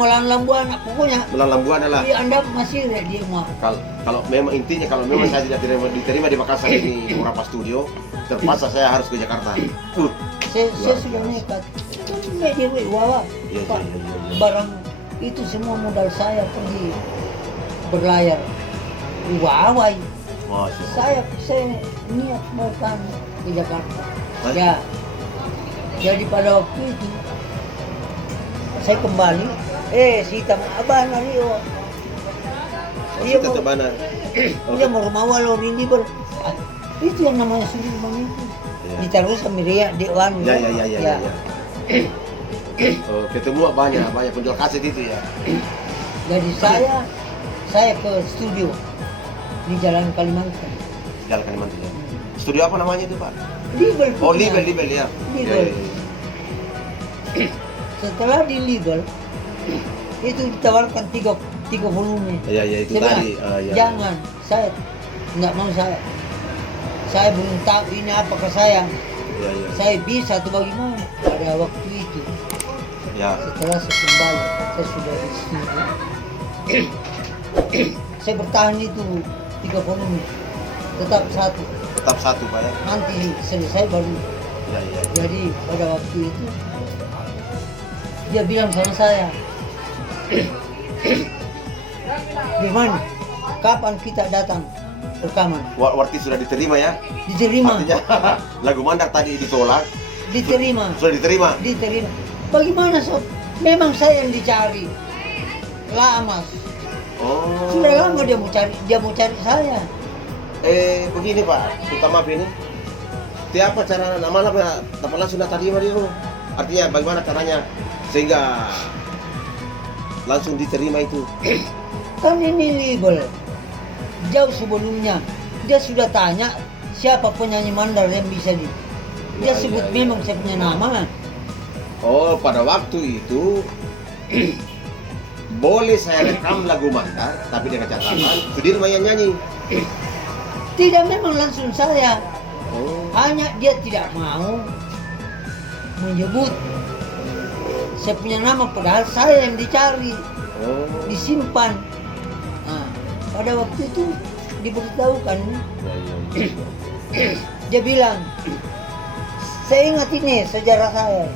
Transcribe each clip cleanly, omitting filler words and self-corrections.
Malang Buana pokoknya. Malang Buana lah. Iya, Anda masih ya dia mau. Kalau memang intinya kalau memang saya tidak diterima di Makassar ini Murapa Studio, terpaksa saya harus ke Jakarta. Saya sudah nekat. Nggak dia wawa. Iya. Barang itu semua modal saya pergi berlayar. Wawai. Saya niat mau kan ke Jakarta. Ya. Jadi pada waktu itu saya kembali, si Hitam Abana Rio. Dia mau rumah walau ini itu yang namanya Sudirman itu. Ditaruh sama dia di Wan. Ya. Ketemu banyak penjual kaset itu ya. Jadi saya ke studio di Jalan Kalimantan. Jalan Kalimantan ya. Studio apa namanya itu, Pak? Libel. Oh, Libel ya. Libel. Setelah di Libel itu ditawarkan tiga volume. Iya itu saya tadi. Jangan, saya nggak mau saya belum tahu ini apakah saya. Saya bisa atau bagaimana pada waktu itu. Ya. Setelah saya kembali, saya sudah di studio. Saya bertahan itu 3 volume. Tetap satu Pak ya. Nanti selesai baru. Ya. Jadi pada waktu itu dia bilang sama saya, Firman, kapan kita datang rekaman? Berarti sudah diterima ya? Diterima. Artinya lagu Mandar tadi ditolak. Diterima. Sudah diterima. Diterima. Bagaimana sob? Memang saya yang dicari. Lama. Oh. Sudah lama dia mau cari saya. Begini Pak, minta maaf ini. Tiapa cara nama langsung tadi Mario. Artinya bagaimana caranya sehingga langsung diterima itu? Kan ini label. Jauh sebelumnya dia sudah tanya siapa penyanyi Mandar yang bisa dia sebut memang saya punya nama. Oh, pada waktu itu boleh saya rekam lagu Mandar, tapi dengan catatan Sudirman yang nyanyi. Tidak, memang langsung saya. Oh. Hanya dia tidak mau menyebut saya punya nama, padahal saya yang dicari. Oh. Disimpan. Nah, pada waktu itu diberitahukan. Dia bilang, saya ingat ini sejarah saya.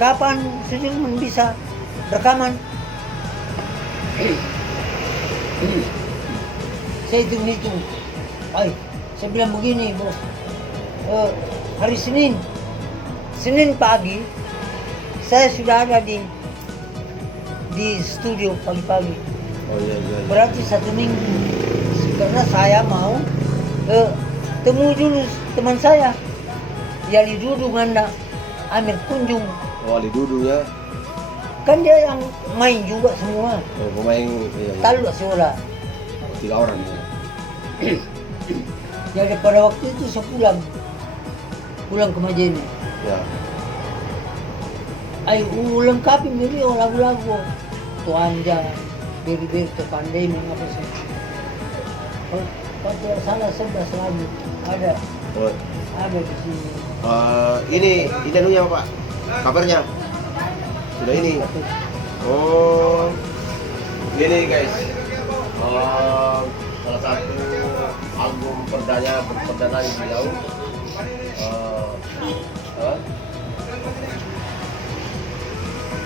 Kapan Sudirman bisa rekaman? Saya hitung-hitung. Saya bilang begini, bos. Hari Senin pagi, saya sudah ada di studio pagi-pagi. Oh iya. Berarti 1 minggu. Karena saya mau temu dulu teman saya. Yali Dudu Nganda, Amir Kunjung. Oh, Ali Dudu ya. Kan dia yang main juga semua. Oh, pemain iya. Talu seolah. 3 orang ya. Jadi pada waktu itu saya pulang ke Majene. Ya. Ayo lengkapi Mirio lagu-lagu Tuanja, Beri-beri ke Pandai mengapa sih? Kalau tidak salah 11 lagu ada. Oh. Ada di sini. Ini anunya Pak. Kabarnya sudah ini. Oh. Ini guys. Salah satu album perdana beliau.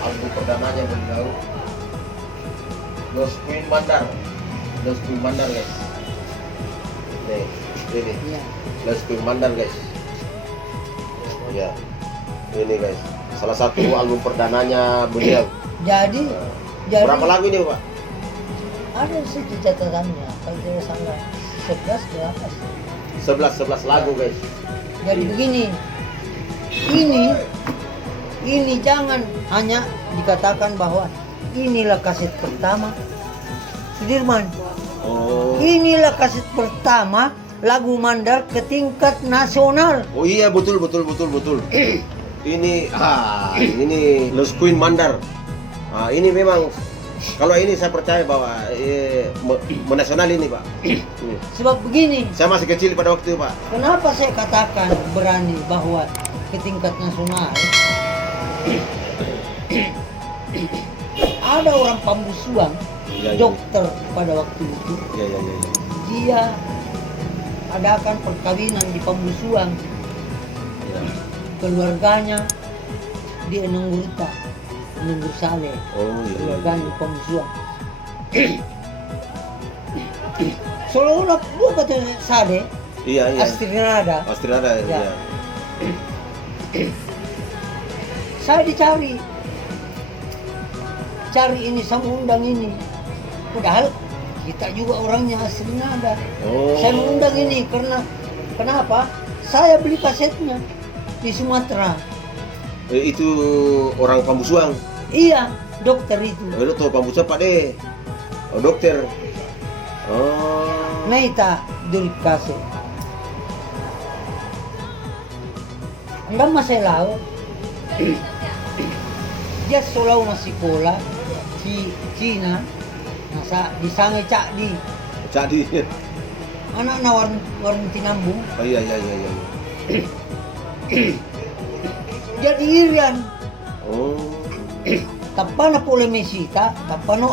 Album perdananya beliau. Los Queen Mandar guys. Ini. Iya. Los Queen Mandar guys. Ya. Ini guys. Salah satu album perdananya beliau. Jadi Berapa lagu ini Pak? ada sih di catatannya, kalau tidak salah 11 berapa sih? 11 lagu guys. Jadi begini, ini jangan hanya dikatakan bahwa inilah kaset pertama Sudirman. Oh. Inilah kaset pertama lagu Mandar ke tingkat nasional. Oh iya betul. Ini Los Queen Mandar. Ini memang kalau ini saya percaya bahwa menasional ini Pak. Sebab begini, Saya masih kecil pada waktu itu Pak. kenapa saya katakan berani bahwa ke tingkat nasional? ada orang pembusuan, Ya, ya. dokter pada waktu itu, Ya, ya, ya, ya. dia adakan perkawinan di pembusuan, Ya. keluarganya di Enungguruta, Enunggur Sale, Oh, iya, iya. keluarganya di pembusuan. Seolah-olah bukan kata Sade, Iya, iya. Astrinada. Australia, Ya. ya. Saya dicari ini sama undang ini, padahal kita juga orangnya aslinya ada. Oh. Saya mengundang ini karena kenapa? Saya beli kasetnya di Sumatera. Itu orang Pambusuang. Iya, dokter itu. Lu tahu Pambusuang Pak De? Oh, dokter. Oh. Naita dari kaset. Anda masih lau. Dia selalu masih sekolah di Cina, nasa di Sange Cak di Jadi. anak warna Tinambung. Oh iya, iya, iya, iya. Jadi irian. Oh. Tapana pole mesita, tapano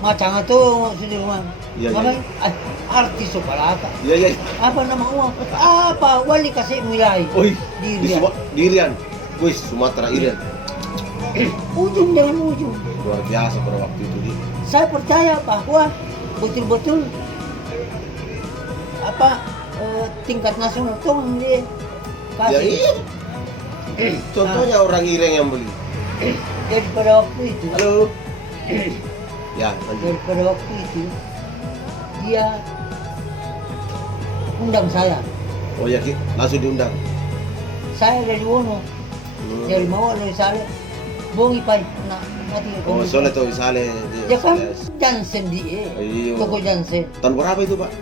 macam itu Sudirman. Iya, iya. Mamay, artis so palata. Iya, iya. Apa nama uang? Apa wali kasih mulai? Oi, Dirian. Dirian. Wih, Sumatera Irian. Ujung dengan ujung. Luar biasa pada waktu itu dia. Saya percaya bahwa betul-betul tingkat nasional tuh dia Ya kasih. iya. Contohnya orang Ireng yang beli. Jadi pada waktu itu, Halo. Ya, lanjut. jadi pada waktu itu dia undang saya. Oh ya, Ki. Langsung diundang. Saya dari Wono, dari Mawar dari Sale, bongi pai, mati. Oh, soalnya tuh misalnya Ya kan Jansen dia, Iya. toko Jansen Tahun berapa itu, Pak?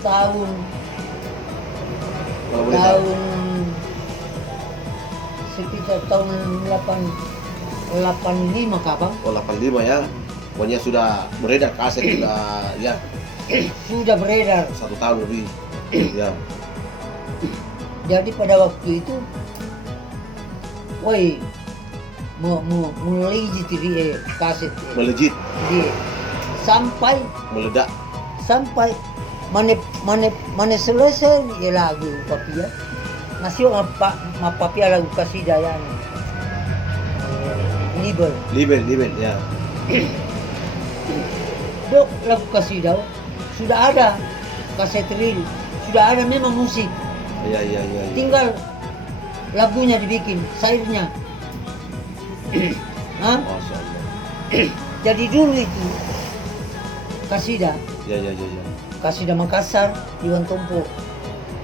tahun Kalau boleh tahu. tahun sekitar tahun 85 kapan? Oh, 85 ya. Pokoknya sudah beredar kaset sudah ya Sudah beredar. 1 tahun lebih. Ya. Jadi pada waktu itu, woi, mau melejit dia kaset Melejit, dia sampai mana selesai ya lagu papia ngasih apa papia lagu kasih daya libel libel ya. dok lagu kasih daya sudah ada kaset reel sudah ada memang musik Iya, iya, iya. tinggal lagunya dibikin sairnya. Hah? Masya Allah. Jadi dulu itu kasida Ya, ya, ya, ya. kasida Makassar Iwan Tompo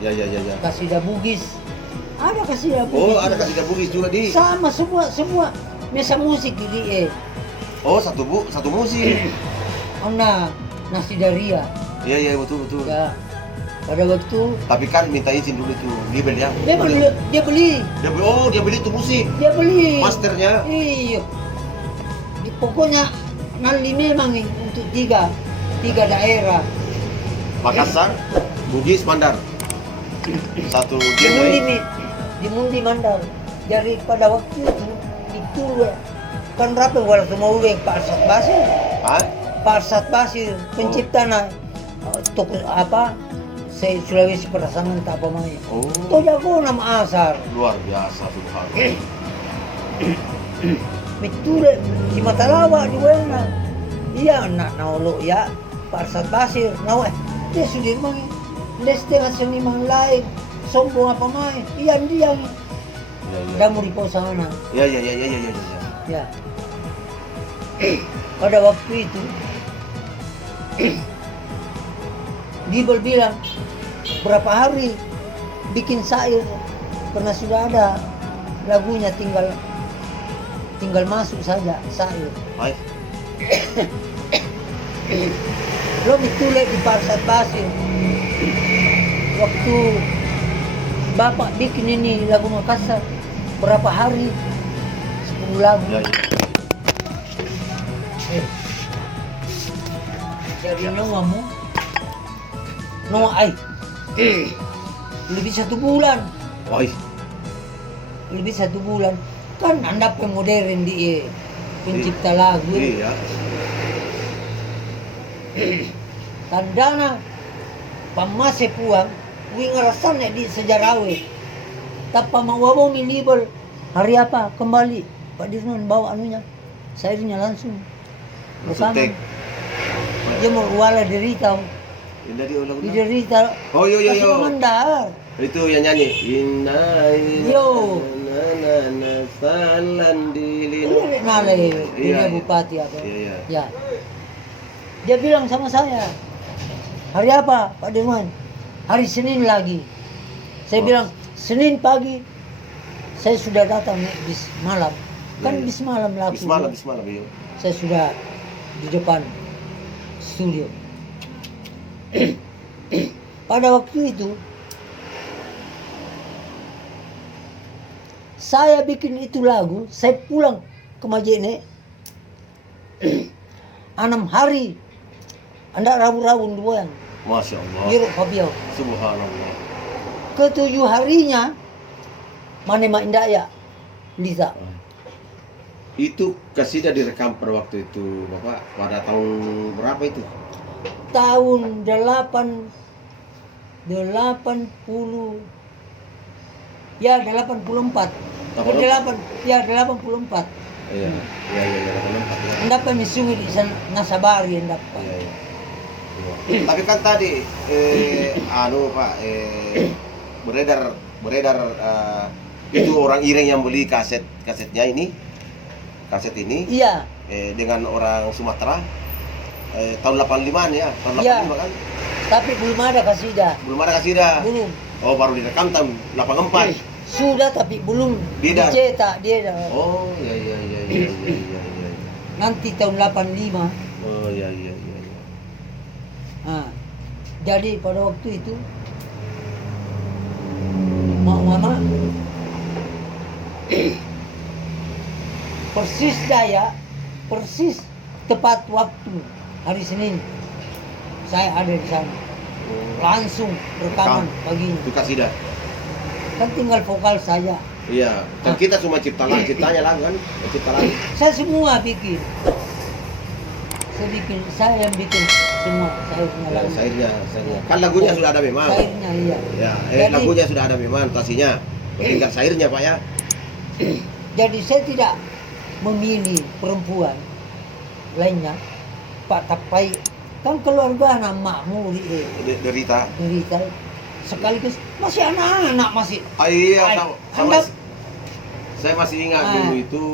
Ya, ya, ya, ya. kasida Bugis ada kasida Bugis Oh, ada kasih Bugis juga di. sama semua mesa musik di Oh, satu musik. Ona nasi daria Iya, iya, betul, betul. ya pada waktu Tapi kan minta izin dulu itu libel ya. dia beli Oh, dia beli itu musik. dia beli Masternya. iya pokoknya nanti memang untuk tiga daerah Makassar, Bugis, Mandar. Satu genre. di Mundi Mandar. Jadi pada waktu itu kan berapa wala semua uang Pak Arsat Basir. Hah? Pak Arsat Basir pencipta toko Sulawesi Perasangan tak apa main. Oh, Itu jago nama asar. luar biasa subhanallah. Betul di Matalawa di mana? Iya nak naolo ya Pak Arsat Basir. Nawa dia sudah mang. Dia setengah seniman lain. Sombong apa main? Iya dia. Ya, ya. Damu di pos sana. Ya, ya, ya, ya, ya, ya, ya. Ya. Pada waktu itu Dibel bilang berapa hari bikin sair karena sudah ada lagunya tinggal masuk saja sair. Hai. Lo ditulis di Parsat Basir. Waktu Bapak bikin ini lagu Makassar berapa hari? 10 lagu. Ya, ya. Jadi nyawamu lebih 1 bulan Hai. lebih 1 bulan kan anda pemodern di pencipta lagu. Iya. Tandana pamase puang wi ngerasan di sejarawe. Tapa mawawong ilibel. Hari apa kembali Pak Dirman bawa anunya, sairnya langsung Langsung rekaman. take. Dia mau wala derita, Indah dia ulang-ulang. derita. Oh yo yo Kasih yo. mandar. Itu yang nyanyi. Inna Yo. na salan dilino. Ini nale, Iya, ini bupati apa? Iya, iya. Ya. Dia bilang sama saya, hari apa Pak Dirman? Hari Senin lagi. Saya Oh. bilang, Senin pagi saya sudah datang naik bis malam. Kan Iya, iya. bis malam laku. Bis malam yo. Saya sudah di depan studio. Pada waktu itu saya bikin itu lagu, saya pulang ke Majene 6 hari. Anda rabu-rabu doang. Masya Allah. Yuruk Fabiau. Subhanallah. Ketujuh harinya mana mak indah ya Lisa. Itu kasidah direkam pada waktu itu, Bapak. Pada tahun berapa itu? Tahun 80 ya 84. 8 ya 84. Iya, iya, iya, 84 ya. Anda pa misungi di sana nasabari anda pa. Iya, iya. Tapi kan tadi anu Pak beredar itu orang Ireng yang beli kasetnya ini. Kaset ini Iya, dengan orang Sumatera tahun 85 ya, tahun 85 Iya. kan? tapi belum ada kasidah. Belum ada kasidah. Belum. Oh, baru direkam tahun 84. Sudah tapi belum Tidak. dicetak dia. Oh, iya iya iya iya iya iya. iya. Nanti tahun 85. Oh, iya iya iya. iya. Nah, jadi pada waktu itu Mak Mama persis daya, persis tepat waktu hari Senin saya ada di sana, langsung rekaman paginya. Itu kasidah. Kan tinggal vokal saya, Iya, kan kita cuma ciptanya lagu kan, cipta lagu. saya semua bikin. Saya yang bikin semua, saya punya Ya, lagu. sairnya. Kan lagunya sudah ada memang. Sairnya iya. Ya, Jadi- lagunya sudah ada memang, notasinya. Tinggal sairnya Pak ya. Jadi saya tidak memilih perempuan lainnya. Pak Tapai kan keluarga makmu Derita. derita sekaligus masih anak-anak masih. Ah, iya, Ay, sama Anda- saya masih ingat Ah. dulu itu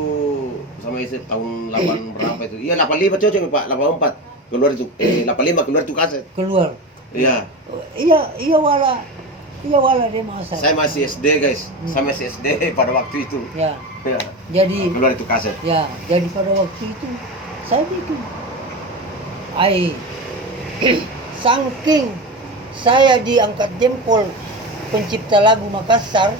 sama istri tahun 8 berapa itu? Iya 85 cocok Pak, 84 keluar itu 85 keluar itu kaset. Keluar. Iya. Iya wala dia masa. Saya masih SD guys, saya masih SD pada waktu itu. Ya. Ya. Jadi Keluar itu kaset. ya, jadi pada waktu itu saya bikin. Saking saya diangkat jempol pencipta lagu Makassar,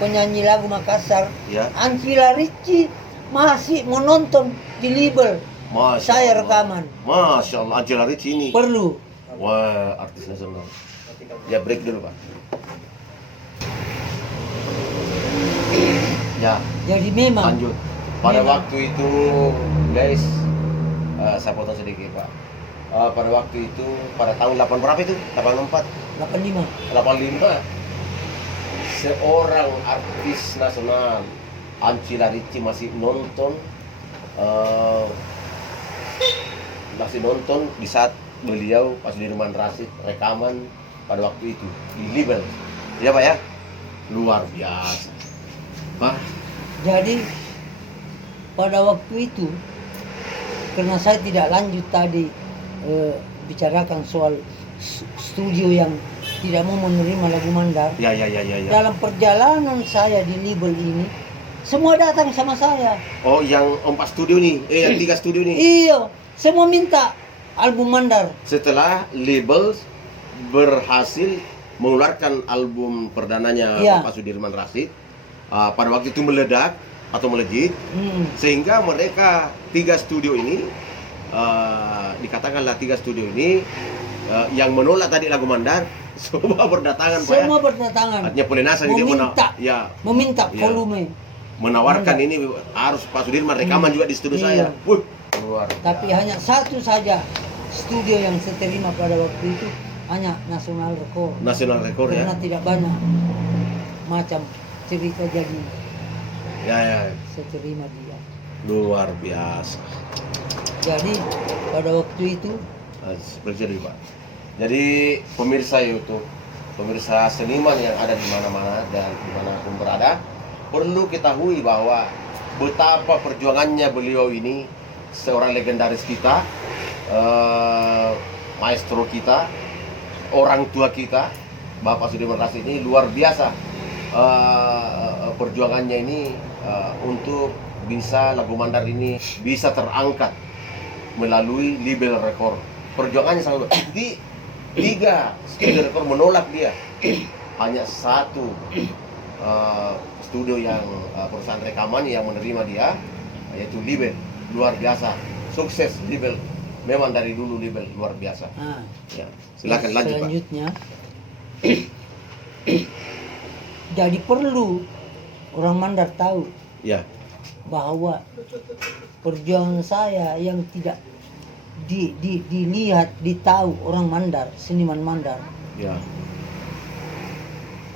penyanyi lagu Makassar, Ya. Ancila Ricci masih menonton di label. Masya Saya Allah. rekaman. Masya Allah, Angela Ricci ini. Perlu. Wah, artis nasional. Ya break dulu Pak. Ya, Jadi memang lanjut. Pada Memang. waktu itu, guys, saya potong sedikit Pak. Pada waktu itu, pada tahun 8 berapa itu? 84, 85. 85. Seorang artis nasional, Ancila Ricci masih nonton di saat beliau Pak Sudirman Rasid rekaman pada waktu itu di label. Ya Pak ya, luar biasa Pak. Jadi pada waktu itu karena saya tidak lanjut tadi bicarakan soal studio yang tidak mau menerima lagu Mandar. Ya. Dalam perjalanan saya di label ini semua datang sama saya. Oh, yang 4 studio nih, yang 3 studio nih. Iya, semua minta album Mandar. Setelah label berhasil mengeluarkan album perdananya Iya. Pak Sudirman Rasid, pada waktu itu meledak atau melejit, sehingga mereka 3 studio ini dikatakanlah 3 studio ini yang menolak tadi lagu Mandar semua berdatangan Pak ya. Semua berdatangan Artinya Polinasa dia meminta, ya meminta Iya. volume. menawarkan ini harus Pak Sudirman rekaman juga di studio saya. Iya. Luar Tapi biasa. hanya satu saja studio yang saya terima pada waktu itu, hanya National Record. National Record ya. Karena tidak banyak macam cerita jadi Ya. saya terima dia. Luar biasa. Jadi pada waktu itu Seperti itu Pak. Jadi pemirsa YouTube, pemirsa seniman yang ada di mana-mana dan dimanapun berada, perlu ketahui bahwa betapa perjuangannya beliau ini, seorang legendaris kita, maestro kita, orang tua kita, Bapak Sudirman Rasyid ini luar biasa. Perjuangannya ini untuk bisa lagu Mandar ini bisa terangkat melalui label rekor. Perjuangannya sangat di 3 studio rekor menolak dia. Hanya satu studio yang perusahaan rekaman yang menerima dia, yaitu label. Luar biasa, sukses label. Memang dari dulu label luar biasa. Ya, silakan lanjut Pak. Selanjutnya jadi perlu orang Mandar tahu Ya, bahwa perjuangan saya yang tidak dilihat, ditahu orang Mandar, seniman Mandar, ya.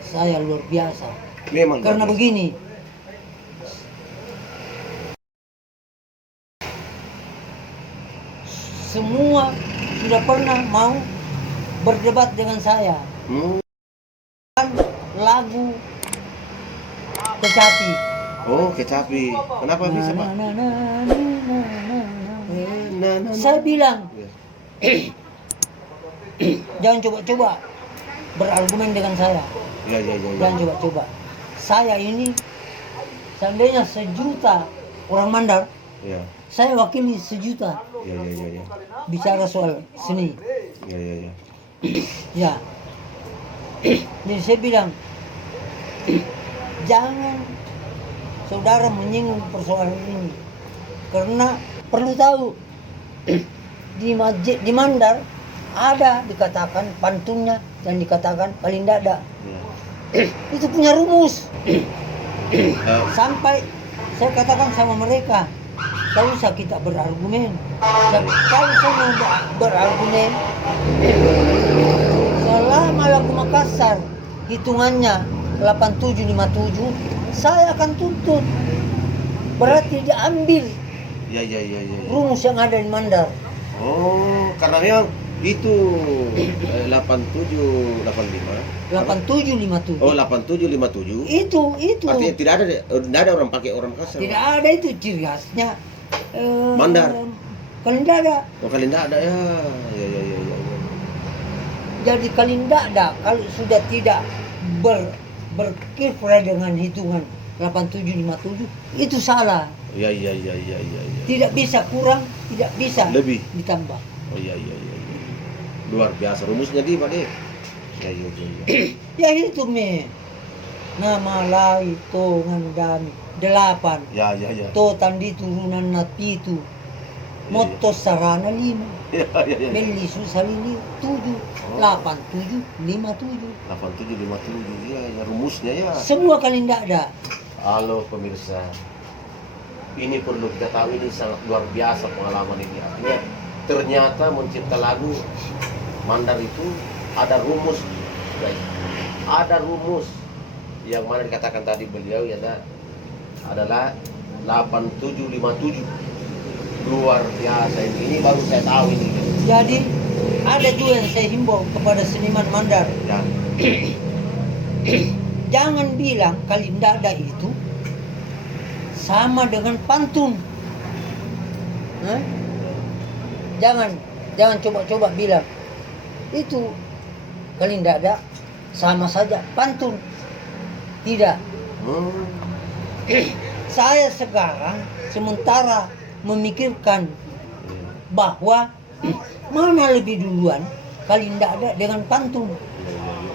saya luar biasa. Memang Karena luar biasa. begini, semua sudah pernah mau berdebat dengan saya. Lagu Kecapi. Oh, Kecapi. Kenapa bisa Pak? Saya bilang, Ya. jangan coba-coba berargumen dengan saya. Ya. Jangan coba-coba. Saya ini seandainya 1.000.000 orang Mandar, Ya. saya wakili 1.000.000 Ya. bicara soal seni. Ya. Ya. Jadi saya bilang, jangan saudara menyinggung persoalan ini, karena perlu tahu di masjid di Mandar ada dikatakan pantunnya dan dikatakan paling dada. Ya. Itu punya rumus. Eh, Sampai saya katakan sama mereka, tak usah kita berargumen. Dan kalau saya mau berargumen, selama lagu Makassar hitungannya 8757, saya akan tuntut. Berarti diambil Ya. rumus yang ada di Mandar. Oh, karena memang itu 8785. 8757. Oh, 8757. Itu. Artinya tidak ada orang pakai orang Makassar. Tidak ada itu ciri khasnya. Mandar. Kalindada. Oh, kalian tidak ada ya. Ya. Jadi kalindada kalau sudah tidak berkifra dengan hitungan 8757 itu salah. Ya. Tidak bisa kurang, tidak bisa Lebih. ditambah. Oh, ya. Luar biasa rumusnya di Pak. Ya. Ya itu nama lai to ngandami 8 Ya. to tandi turunan natitu moto sarana 5 Ya. beli susalini 7 8757 8757 ya rumusnya ya. semua kalindada. Halo pemirsa, ini perlu kita tahu, ini sangat luar biasa pengalaman ini. Artinya ternyata mencipta lagu Mandar itu ada rumus, guys. Ada rumus yang mana dikatakan tadi beliau ya adalah 8757. Luar biasa ini baru saya tahu ini. Jadi ada juga yang saya himbau kepada seniman Mandar, Ya. jangan bilang kalindada itu sama dengan pantun. Hah? Jangan coba-coba bilang itu kalindada sama saja pantun. Tidak. Saya sekarang sementara memikirkan bahwa mana lebih duluan kalindada dengan pantun.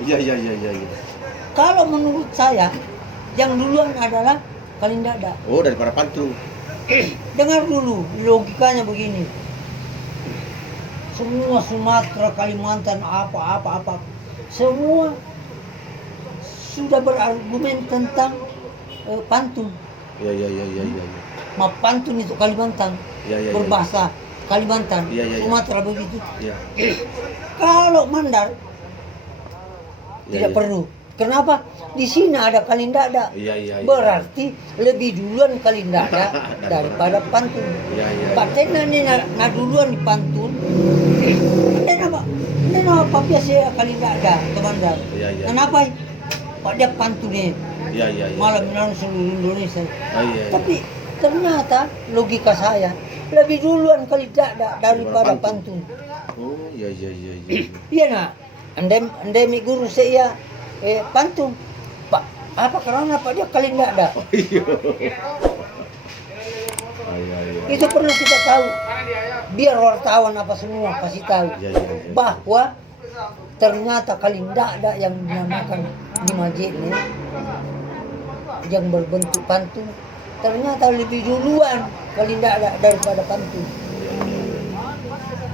Ya. Kalau menurut saya yang duluan adalah kalindada. Oh, daripada pantun. Dengar dulu logikanya begini. Semua Sumatera, Kalimantan, apa semua sudah berargumen tentang pantun. Iya, iya, iya, iya, iya. Ma pantun itu Kalimantan, Iya, iya, iya. berbahasa Kalimantan, Iya, iya, iya. Sumatera begitu. Iya. Kalau Mandar Iya, tidak iya. perlu. Kenapa? Di sini ada Kalindada. Iya, iya, iya. Berarti lebih duluan Kalindada daripada pantun. Iya, iya. Pak Tena ni na duluan di pantun. Dan apa? Dan apa biasa Kalindada ke Mandar? Iya, iya. Kenapa? Pak dia pantunnya Iya, iya, iya. malam menaruh seluruh Indonesia. Oh, iya, iya. Tapi ternyata logika saya lebih duluan Kalindada daripada pantun. Oh, iya, iya, iya, iya. Iya nak, andai mi guru saya pantun, Pak. Apa karena Pak dia Kalindada? Oh, iya. Oh, iya, iya. Itu perlu kita tahu. Biar wartawan apa semua kasih tahu Iya, iya, iya. bahwa ternyata Kalindada yang dinamakan di masjid ini yang berbentuk pantun ternyata lebih duluan Kalindada daripada pantun.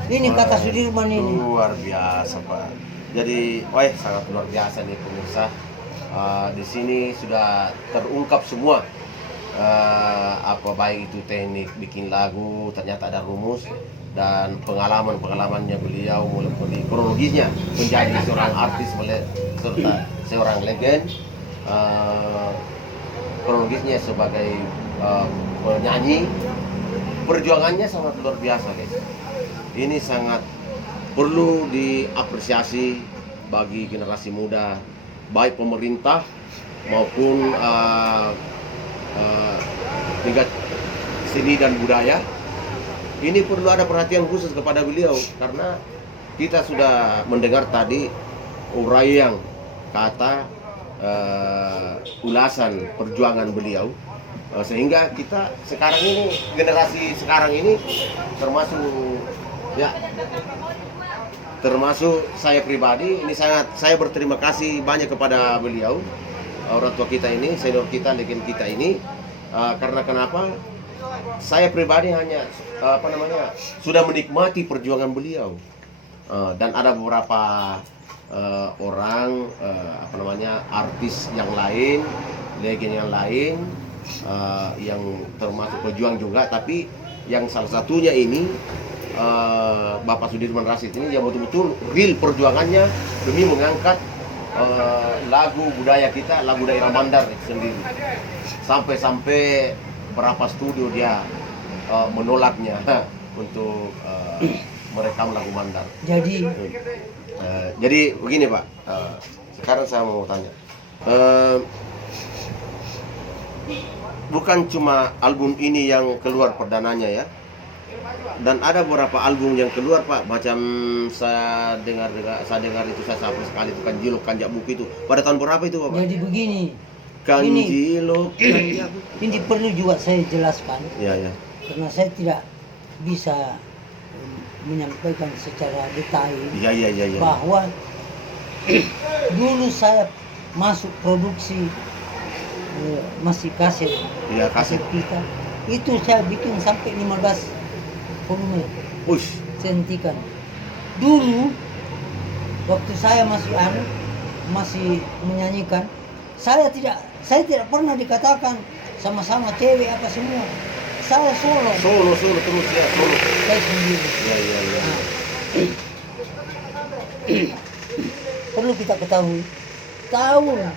Ini kata Sudirman ini. Luar biasa, Pak. Jadi, sangat luar biasa nih pemirsa. Di sini sudah terungkap semua. Apa baik itu teknik bikin lagu, ternyata ada rumus dan pengalamannya beliau mulai dari kronologisnya menjadi seorang artis serta seorang legend, kronologisnya sebagai penyanyi, perjuangannya sangat luar biasa, guys. Ini sangat perlu diapresiasi bagi generasi muda, baik pemerintah maupun tingkat seni dan budaya. Ini perlu ada perhatian khusus kepada beliau karena kita sudah mendengar tadi uraian kata ulasan perjuangan beliau, sehingga kita sekarang ini, generasi sekarang ini termasuk saya pribadi ini saya berterima kasih banyak kepada beliau, orang tua kita ini, senior kita, legend kita ini, karena kenapa? Saya pribadi hanya sudah menikmati perjuangan beliau, dan ada beberapa orang artis yang lain, legend yang lain, yang termasuk pejuang juga, tapi yang salah satunya ini Bapak Sudirman Rasyid ini yang betul-betul real perjuangannya demi mengangkat lagu budaya kita, lagu daerah Mandar itu sendiri. Sampai berapa studio dia menolaknya untuk merekam lagu Mandar. Jadi begini Pak, sekarang saya mau tanya, bukan cuma album ini yang keluar perdananya ya, dan ada beberapa album yang keluar Pak, macam saya dengar itu saya sampai sekali itu Kanjilok Kanjak Buku itu pada tahun berapa itu Pak? Jadi begini, Kanjilok Kanjak Buku. Ini perlu juga saya jelaskan, Ya. karena saya tidak bisa menyampaikan secara detail Ya. bahwa dulu saya masuk produksi masih kaset, Iya, kaset. kita itu saya bikin sampai 15 volume. Ush. Saya hentikan. Dulu waktu saya masih menyanyikan, saya tidak pernah dikatakan sama-sama cewek apa semua. Saya solo terus ya, solo. saya sendiri. Ya. Nah, perlu kita ketahui tahun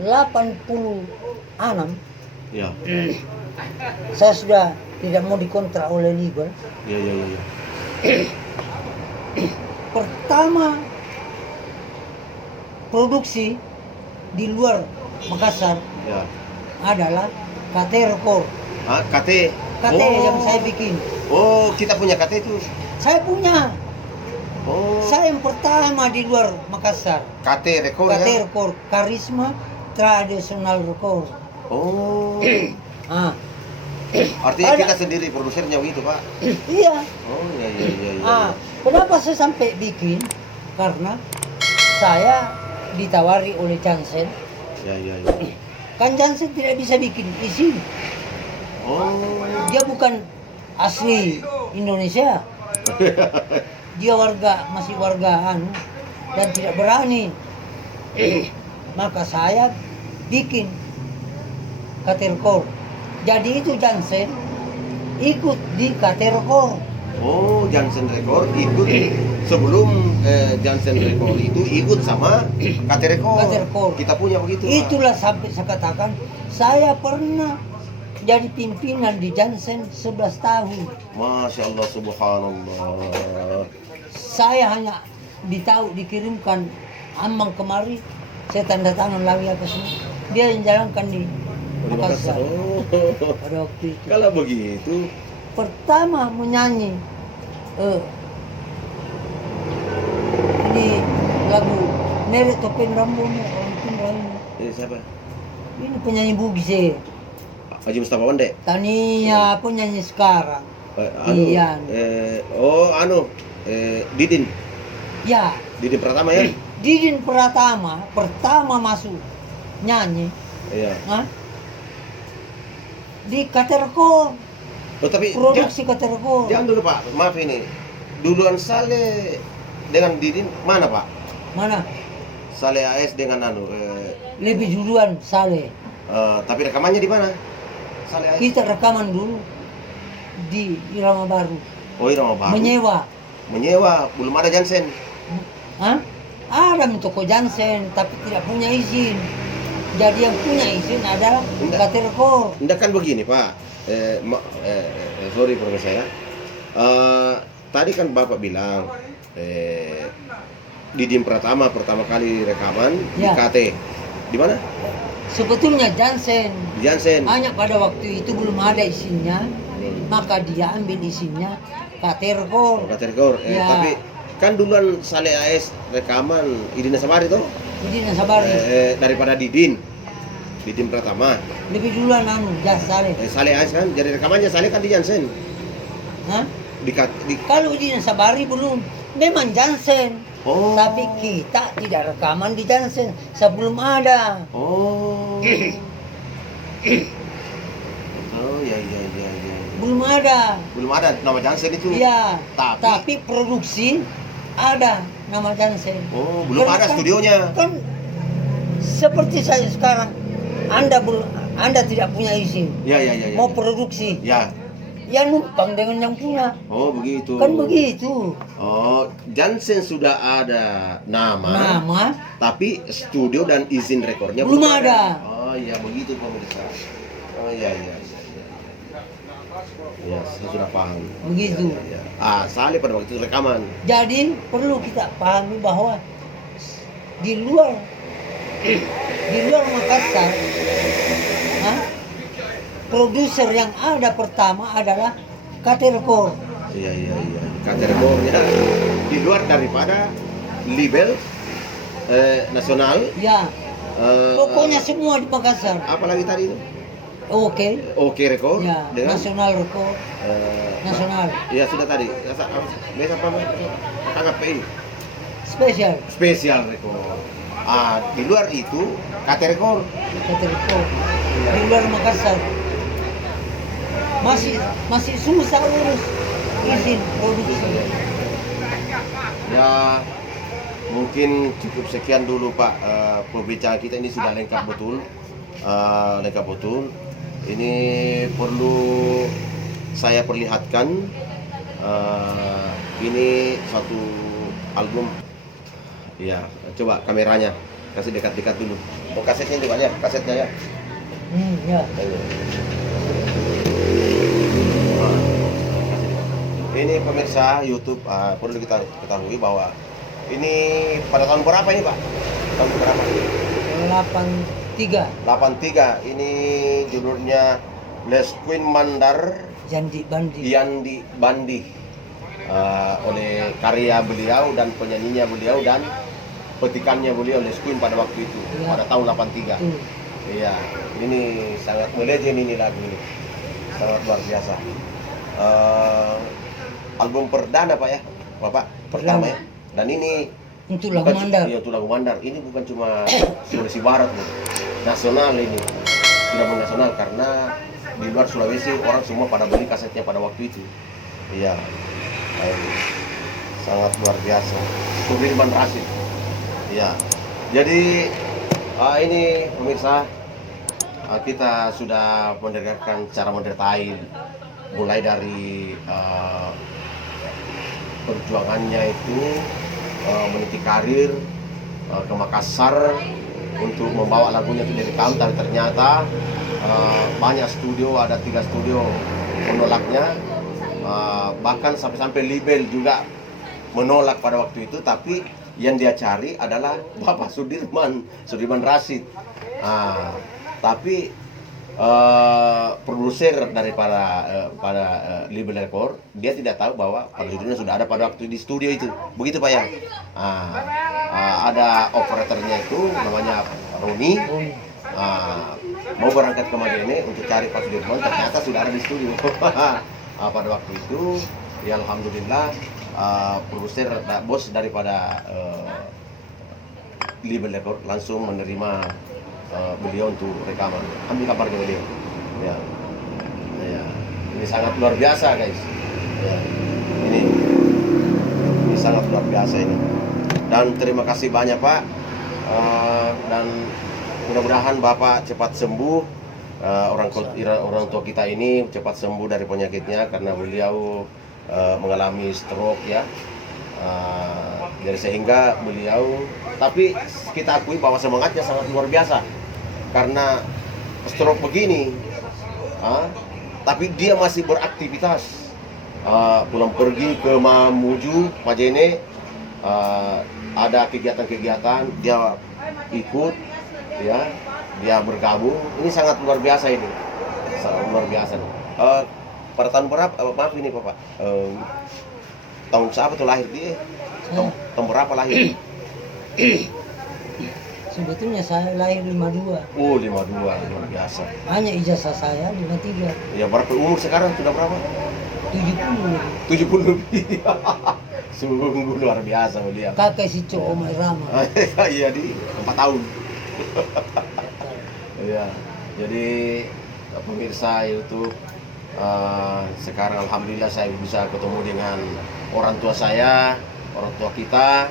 86 Ya. saya sudah tidak mau dikontrak oleh label. Ya. Pertama produksi di luar Makassar Ya. adalah KT Record. KT. KT yang saya bikin. Oh, kita punya KT itu. Saya punya. Oh. Saya yang pertama di luar Makassar. KT Record KT ya. Record, Karisma Tradisional Record. Oh. Artinya kita sendiri produsernya begitu, Pak. Iya. Oh, iya. Kenapa saya sampai bikin? Karena saya ditawari oleh Jansen. Ya. Kan Jansen tidak bisa bikin di sini. Oh. Dia bukan asli Indonesia. Dia masih warga dan tidak berani. Maka saya bikin Katerkor. Jadi itu Jansen ikut di Katerkor. Oh, Jansen Record ikut sebelum Jansen Record itu ikut sama Katerekor. Katerekor. Kita punya begitu. Pak. Itulah sampai saya katakan saya pernah jadi pimpinan di Jansen 11 tahun. Masya Allah, subhanallah. Saya hanya dikirimkan ambang kemari, saya tanda tangan lagi apa semua. Dia yang jalankan di Makassar. Oh. Pada waktu itu. Kalau begitu, Pertama menyanyi ini lagu Nenek Topeng Rambumu Orang Timramu. siapa? Ini penyanyi Bugis ya. Haji Mustafa Wande. Tania penyanyi sekarang. Iya. Didin. Ya, Didin Pratama ya? Didin pertama masuk nyanyi. Iya. Hah? Di Katerkor, Oh, tapi produksi Katerkor. jangan dulu Pak, maaf ini. Duluan Saleh dengan Didin mana Pak? Mana? Saleh AS dengan Lebih duluan Saleh. tapi rekamannya di mana? Saleh AS. Kita rekaman dulu di Irama Baru. Oh, Irama Baru. Menyewa. Belum ada Jansen. Hah? Ada toko Jansen tapi tidak punya izin. Jadi yang punya izin adalah Katerkor. Enggak kan begini Pak. Sorry Profesor saya. Tadi kan Bapak bilang Didin Pratama pertama kali rekaman di Ya. KT. Di mana? Sebetulnya Jansen. Di Jansen. Hanya pada waktu itu belum ada izinnya, maka dia ambil izinnya Katerkor. Oh, Katerkor. Ya. Tapi kan duluan Saleh AS rekaman Idina Sabari toh? Jadi Nasabari Daripada Didin Pratama. lebih duluan Saleh. Saleh AS kan jadi rekamannya Saleh kan di Jansen. Hah? Di Kalau di Nasabari belum, memang Jansen. Oh. Tapi kita tidak rekaman di Jansen sebelum ada. Oh. Oh ya. Belum ada. Belum ada nama Jansen itu. Iya. Tapi- Tapi produksi ada nama Jansen. Oh, belum Karena ada studionya. Kan seperti saya sekarang, Anda tidak punya izin. Ya. Mau produksi, Ya. ya numpang dengan yang punya. Oh, begitu. Kan begitu. Oh, Jansen sudah ada nama, tapi studio dan izin rekornya Belum ada. Oh, iya begitu pemirsa. Oh, iya. Ya, saya sudah paham. Begitu. Ya. Saleh pada waktu itu rekaman. Jadi perlu kita pahami bahwa di luar Makassar, produser yang ada pertama adalah Katerkor. Iya. Kategorinya di luar daripada label nasional. Ya, pokoknya semua di Makassar. Apalagi tadi itu? Oke. Oke rekor Ya, dengan nasional rekor. Nasional. Ya sudah tadi. Biasa apa? Anggap PI. Spesial rekor. Di luar itu KT rekor. Katerkor. Di luar Makassar. Masih susah urus izin produksi. Ya mungkin cukup sekian dulu Pak. Pembicaraan kita ini sudah lengkap betul. Ini perlu saya perlihatkan. Ini satu album. Ya, coba kameranya kasih dekat-dekat dulu. Oh, kasetnya juga ya, kasetnya ya. Ya. Ini pemirsa YouTube, perlu kita ketahui bahwa ini pada tahun berapa ini Pak? Tahun berapa? 83. 83. Ini judulnya Les Queen Mandar Yandi Bandi. Oleh karya beliau dan penyanyinya beliau dan petikannya beliau Les Queen pada waktu itu, Ya. pada tahun 83. Iya, ini sangat melegend ini lagu ini. Sangat luar biasa. Album perdana Pak ya, Bapak pertama ya. Dan ini untuk lagu Mandar. Iya, untuk lagu Mandar. Ini bukan cuma Sulawesi Barat loh. Nasional ini. Sudah nasional karena di luar Sulawesi orang semua pada beli kasetnya pada waktu itu. Iya. Sangat luar biasa. Sudirman Rashid. Iya. Jadi ini pemirsa kita sudah mendengarkan cara mendetai, mulai dari perjuangannya itu meniti karir ke Makassar untuk membawa lagunya itu dari kaum, tapi ternyata banyak studio, ada 3 studio menolaknya, bahkan sampai label juga menolak pada waktu itu. Tapi yang dia cari adalah Bapak Sudirman Rashid. Tapi produser daripada pada label record, dia tidak tahu bahwa Pak Sudirman sudah ada pada waktu di studio itu. Begitu Pak ya. Ada operatornya itu namanya Roni. Mau berangkat ke Majene untuk cari Pak Sudirman, ternyata sudah ada di studio. Pada waktu itu ya alhamdulillah, produser bos daripada label record langsung menerima beliau untuk rekaman. Ambil kabar ke beliau. Ya. Ini sangat luar biasa guys. Ya. Ini sangat luar biasa ini. Dan terima kasih banyak Pak. Dan mudah-mudahan Bapak cepat sembuh. Orang tua kita ini cepat sembuh dari penyakitnya, karena beliau mengalami stroke ya. Jadi sehingga beliau, tapi kita akui bahwa semangatnya sangat luar biasa. Karena stroke begini, tapi dia masih beraktivitas, pulang pergi ke Mamuju, Majene, ada kegiatan-kegiatan dia ikut, ya, dia bergabung. Ini sangat luar biasa ini, sangat luar biasa. Pada tahun berapa? Maaf ini Bapak, tahun siapa tuh lahir dia? Tahun berapa lahir? Sebetulnya saya lahir 52. Oh 52, luar biasa. Hanya ijazah saya 53. Ya berapa umur sekarang? Sudah berapa? 70 lebih. 70 lebih. Sungguh luar biasa beliau. Kakek si Coko Mairama. Iya di 4 tahun. Iya. Jadi pemirsa YouTube, sekarang alhamdulillah saya bisa ketemu dengan orang tua saya, orang tua kita,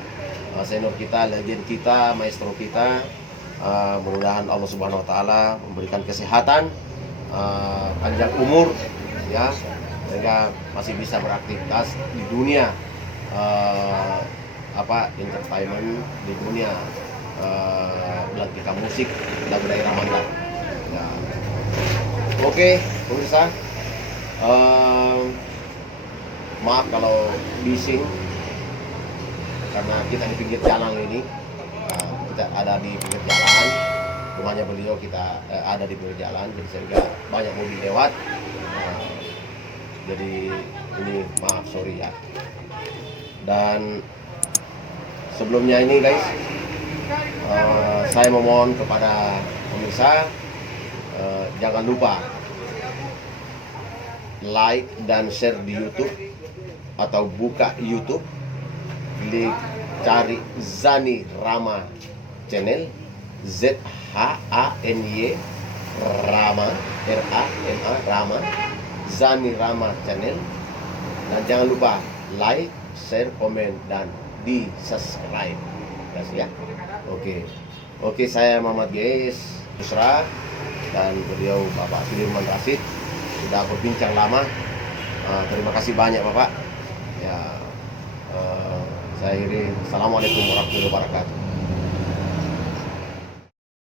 senior kita, legend kita, maestro kita. Mudah-mudahan Allah Subhanahu Wa Taala memberikan kesehatan, panjang umur, ya, sehingga masih bisa beraktivitas di dunia entertainment, di dunia belantika musik lagu daerah Mandar. Ya. Oke, pemirsa, maaf kalau bising, karena kita di pinggir jalan ini. Kita ada di pinggir jalan, rumahnya beliau kita ada di pinggir jalan, jadi sehingga banyak mobil lewat. Jadi ini maaf, sorry ya. Dan sebelumnya ini guys, saya memohon kepada pemirsa, jangan lupa like dan share di YouTube, atau buka YouTube, klik cari Zany Rama Channel, ZHANY Rama, RAMA, Rama, Zany Rama Channel. Dan jangan lupa like, share, komen, dan di subscribe guys ya. Oke, saya Muhammad Geis Busra, dan beliau Bapak Sudirman Rashid sudah berbincang lama. Terima kasih banyak Bapak ya. Saya akhiri, assalamualaikum warahmatullahi wabarakatuh.